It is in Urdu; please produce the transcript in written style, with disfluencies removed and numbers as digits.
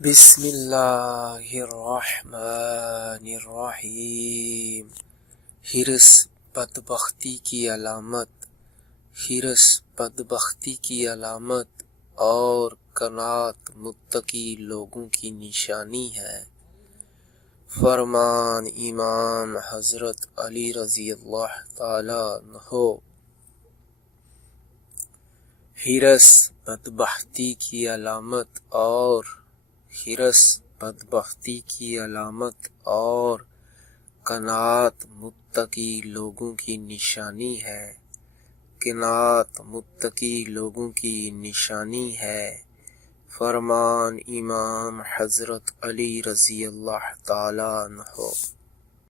بسم اللہ الرحمن الرحیم۔ حرص بدبختی کی علامت، حرص بدبختی کی علامت اور قناعت متقی لوگوں کی نشانی ہے۔ فرمان امام حضرت علی رضی اللہ تعالیٰ عنہ۔ حرص بدبختی کی علامت اور حرص بدبختی کی علامت اور قناعت متقی لوگوں کی نشانی ہے۔ قناعت متقی لوگوں کی نشانی ہے۔ فرمان امام حضرت علی رضی اللہ تعالیٰ عنہ۔